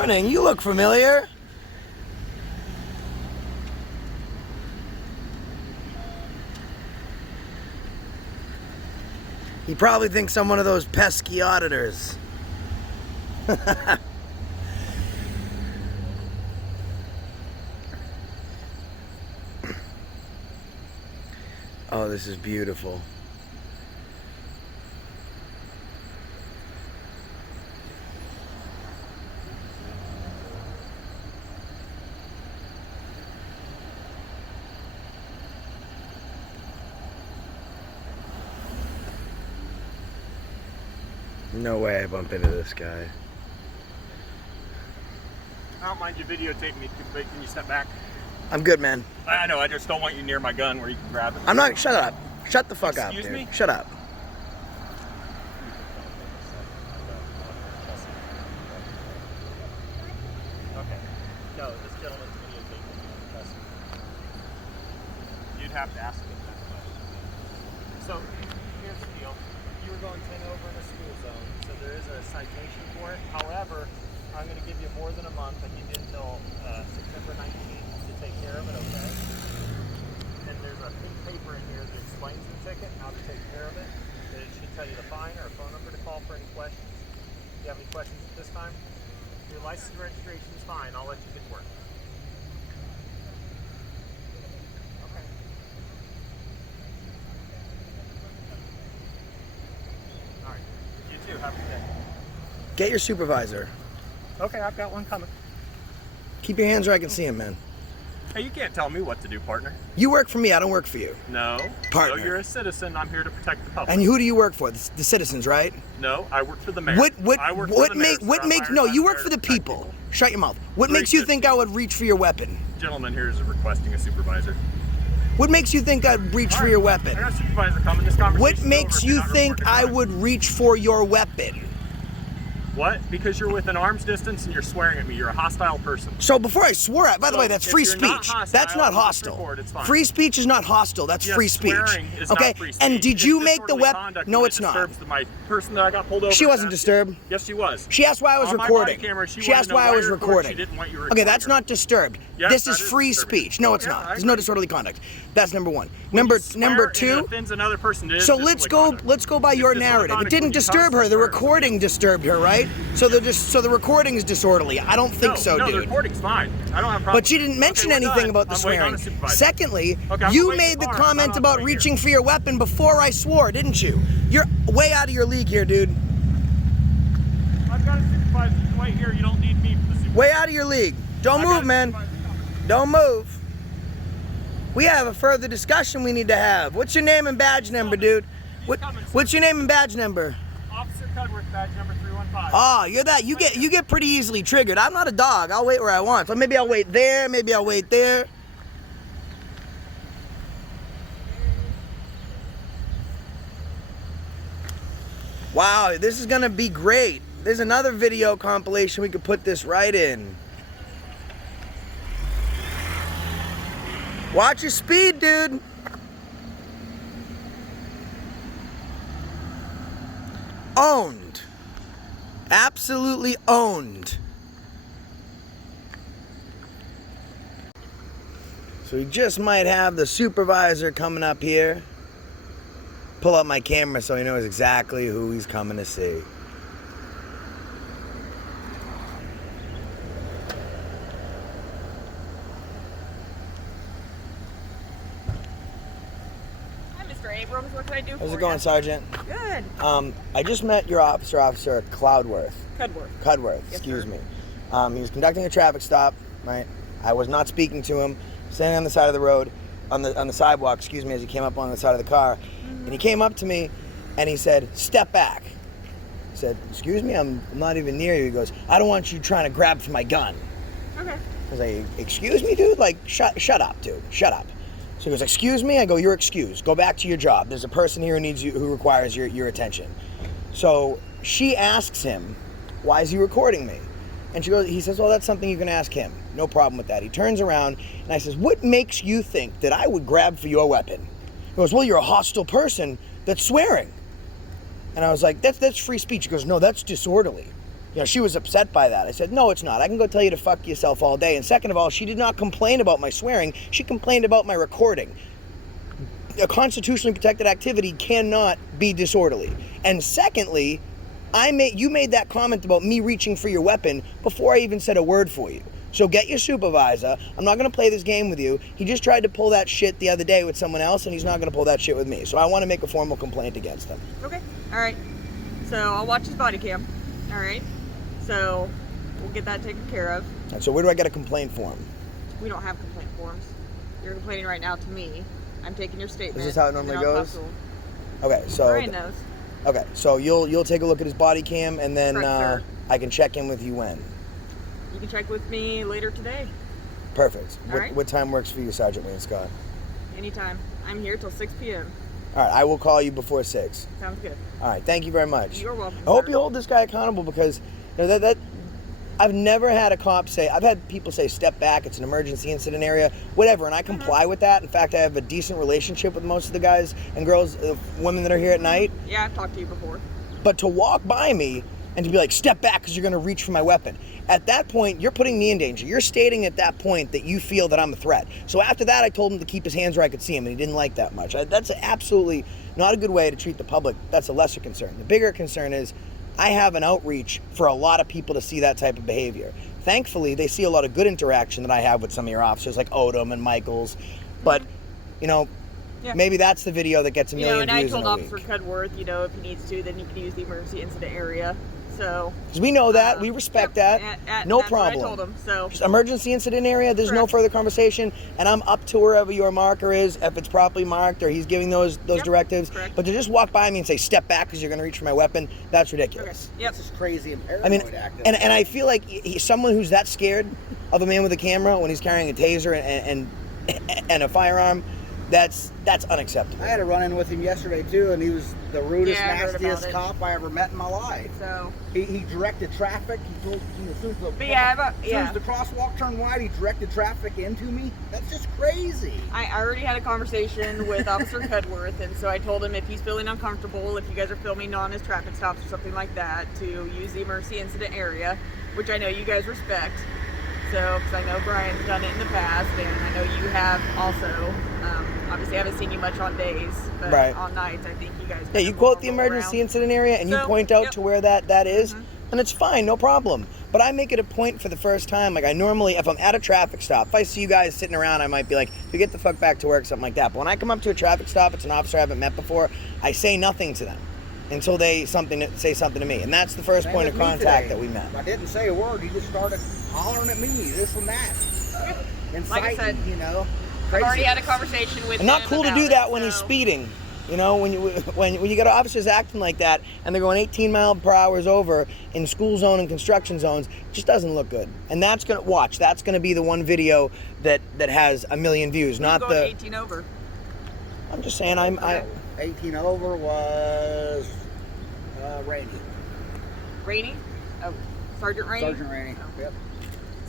Morning, you look familiar. He probably thinks I'm one of those pesky auditors. Oh, this is beautiful. No way I bump into this guy. I don't mind you videotaping me, but can you step back? I'm good, man. I know, I just don't want you near my gun where you can grab it. I'm not, shut up. Shut the fuck up, Excuse dude. me? Shut up. Okay. No, this gentleman's videotaping me. You'd have to ask him that question. So, here's the deal. You were going 10 over in a school zone, so there is a citation for it. However, I'm going to give you more than a month. I give you until September 19th to take care of it, okay? And there's a pink paper in here that explains the ticket, how to take care of it. It should tell you the fine or a phone number to call for any questions. Do you have any questions at this time? Your license and registration is fine. I'll let you get to work. Okay. All right. You too. Have a good day. Get your supervisor. Okay, I've got one coming. Keep your hands where I can see him, man. Hey, you can't tell me what to do, partner. You work for me, I don't work for you. No. Partner. No, you're a citizen. I'm here to protect the public. And who do you work for? The citizens, right? No, I work for the mayor. What makes no, you work for the people. Shut your mouth. What makes you think I would reach for your weapon? Gentleman here is requesting a supervisor. What makes you think I'd reach for your weapon? I got a supervisor coming. This conversation What makes you think I would reach for your weapon? What? Because you're within arm's distance and you're swearing at me. You're a hostile person. So before I swore at, by the way, that's free speech. That's not hostile. Free speech is not hostile. That's free speech. Okay? And did you make the weapon? No, it's not. My person that I got pulled over. She wasn't disturbed. Yes, she was. She asked why I was recording. She asked why I was recording. She didn't want you Okay, that's not disturbed. Yes, This is free speech. No, it's not. There's no disorderly conduct. That's number one. Number two. Another person So let's go by your narrative. It didn't disturb her. The recording disturbed her, right? So the recording is disorderly. I don't think so, dude. No, the recording's fine. I don't have problems. But she didn't mention anything about the swearing. Secondly, you made the comment about reaching for your weapon before I swore, didn't you? You're way out of your league here, dude. I've got a supervisor right here. You don't need me for the supervisor. Way out of your league. Don't move, man. Don't move. We have a further discussion we need to have. What's your name and badge number, dude? What's your name and badge number? Officer Cuddworth, badge number 315. Oh, you're that. You get pretty easily triggered. I'm not a dog. I'll wait where I want. So maybe I'll wait there. Maybe I'll wait there. Wow, this is gonna be great. There's another video compilation we could put this right in. Watch your speed, dude. Owned. Absolutely owned. So we just might have the supervisor coming up here. Pull up my camera so he knows exactly who he's coming to see. Abrams, what can I do for you? How's it going, Sergeant? Good. I just met your officer Cuddworth. Cuddworth. Yes, excuse sir. me. He was conducting a traffic stop, right? I was not speaking to him, standing on the side of the road, on the sidewalk, excuse me, as he came up on the side of the car. Mm-hmm. And he came up to me and he said, "Step back." I said, "Excuse me, I'm not even near you." He goes, "I don't want you trying to grab for my gun." Okay. I was like, "Excuse me, dude? Like, shut up, dude. Shut up." So he goes, "Excuse me?" I go, "You're excused. Go back to your job. There's a person here who requires your attention." So she asks him, "Why is he recording me?" And he says, "Well, that's something you can ask him. No problem with that." He turns around and I says, "What makes you think that I would grab for your weapon?" He goes, "Well, you're a hostile person that's swearing." And I was like, that's free speech. He goes, "No, that's disorderly." she was upset by that. I said, no, it's not. I can go tell you to fuck yourself all day. And second of all, she did not complain about my swearing. She complained about my recording. A constitutionally protected activity cannot be disorderly. And secondly, you made that comment about me reaching for your weapon before I even said a word for you. So get your supervisor. I'm not going to play this game with you. He just tried to pull that shit the other day with someone else, and he's not going to pull that shit with me. So I want to make a formal complaint against him. Okay. All right. So I'll watch his body cam. All right. So we'll get that taken care of. And so where do I get a complaint form? We don't have complaint forms. You're complaining right now to me. I'm taking your statement. Is this how it normally and then I'll goes? talk to him. Okay, so Brian knows. okay, so you'll take a look at his body cam, and then Correct, sir. I can check in with you when. You can check with me later today. Perfect. All right. What time works for you, Sergeant Wayne Scott? Anytime. I'm here till 6 p.m. All right, I will call you before 6. Sounds good. All right, thank you very much. You're welcome. I hope sir. you hold this guy accountable, because that I've never had a cop say, I've had people say step back, it's an emergency incident area, whatever, and I comply with that. In fact, I have a decent relationship with most of the guys and girls, women that are here at night. Yeah, I've talked to you before. But to walk by me and to be like, step back because you're going to reach for my weapon. At that point, you're putting me in danger. You're stating at that point that you feel that I'm a threat. So after that, I told him to keep his hands where I could see him, and he didn't like that much. That's absolutely not a good way to treat the public. That's a lesser concern. The bigger concern is I have an outreach for a lot of people to see that type of behavior. Thankfully, they see a lot of good interaction that I have with some of your officers, like Odom and Michaels. But, Yeah. maybe that's the video that gets a million and I views told in a Officer week. Cuddworth, if he needs to, then he can use the emergency incident area. So. Because we know that, we respect that, no that's problem. What I told him. So. Just emergency incident area, there's no Correct. further conversation, and I'm up to wherever your marker is, if it's properly marked or he's giving those Yep, directives. correct. But to just walk by me and say, step back because you're going to reach for my weapon, that's ridiculous. Okay. Yep. This is crazy and paranoid I mean, acting. and I feel like he's someone who's that scared of a man with a camera when he's carrying a taser and a firearm, that's unacceptable. I had a run-in with him yesterday, too, and he was the rudest, Yeah, I heard about nastiest it. cop I ever met in my life. So. He directed traffic. He told as soon as the, But yeah, as soon as the crosswalk turned wide, he directed traffic into me. That's just crazy. I already had a conversation with Officer Cuddworth, and so I told him if he's feeling uncomfortable, if you guys are filming on his traffic stops or something like that, to use the emergency incident area, which I know you guys respect. So, because I know Brian's done it in the past, and I know you have also. Obviously, I haven't seen you much on days, but Right. on nights, I think you guys. Yeah, you quote the emergency incident area and you So, point out yep. to where that is, and it's fine, no problem. But I make it a point for the first time. Like I normally, if I'm at a traffic stop, if I see you guys sitting around, I might be like, "You get the fuck back to work," something like that. But when I come up to a traffic stop, it's an officer I haven't met before. I say nothing to them until they say something to me, and that's the first Same point of with me contact today. that we met. I didn't say a word. He just started hollering at me, this and that. Like I Inciting, said, I've already crazy. had a conversation with And not him cool to about do it, that when he's so- speeding. When you got officers acting like that and they're going 18 mile per hour over in school zone and construction zones, it just doesn't look good. And that's gonna be the one video that has a million views, Who's not going the. 18 over. I'm just saying 18 over was Randy. Rainey? Oh, Sergeant Rainey? Sergeant Randy. Oh. Yep.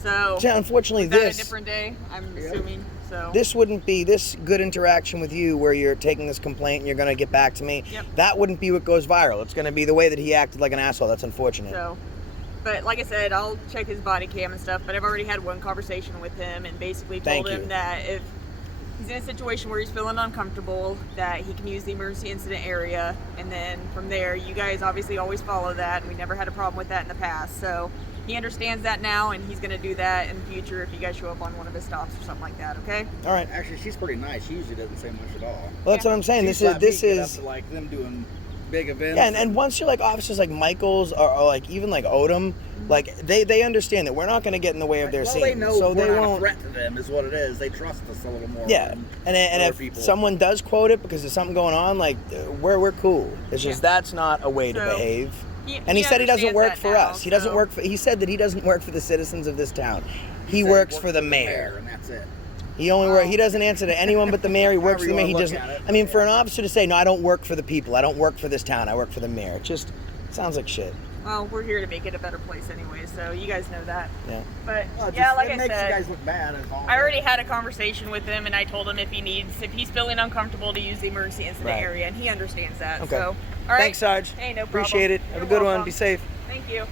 So. Yeah, unfortunately, was that this a different day? I'm Yeah. assuming. So. this wouldn't be this good interaction with you where you're taking this complaint and you're going to get back to me. Yep. That wouldn't be what goes viral. It's going to be the way that he acted like an asshole. That's unfortunate. So, but like I said, I'll check his body cam and stuff. But I've already had one conversation with him and basically told Thank him you. that if he's in a situation where he's feeling uncomfortable, that he can use the emergency incident area. And then from there, you guys obviously always follow that. And we never had a problem with that in the past. So he understands that now, and he's going to do that in the future if you guys show up on one of his stops or something like that. Okay? All right. Actually, she's pretty nice. She usually doesn't say much at all. Well, that's Yeah. what I'm saying. She's This let me is get up to, like them doing big events. Yeah, and once you're like officers like Michaels or like even like Odom, like they understand that we're not going to get in the way of their well, scene, they know so we're they not a won't. threat to them, is what it is. They trust us a little more. Yeah, than and other if people. someone does quote it because there's something going on, like we're cool. It's just that's not a way to So, behave. And he said he doesn't understands work that for now, us. He doesn't so- work for. He said that he doesn't work for the citizens of this town. He Said works for the mayor. and that's it. He only he doesn't answer to anyone but the mayor. He works for the However mayor. you He wanna doesn't. look at it. I mean, for an officer to say, "No, I don't work for the people. I don't work for this town. I work for the mayor," it just sounds like shit. Well, we're here to make it a better place anyway, so you guys know that. Yeah. But Well, it yeah, just- like it I makes said, you guys look bad. Is all I already had a conversation with him, and I told him if he's feeling uncomfortable to use the emergency incident Right. area, and he understands that. Okay. So, all right. Thanks, Sarge. Hey, no problem. Appreciate it. Have You're a good one. welcome. Be safe. Thank you.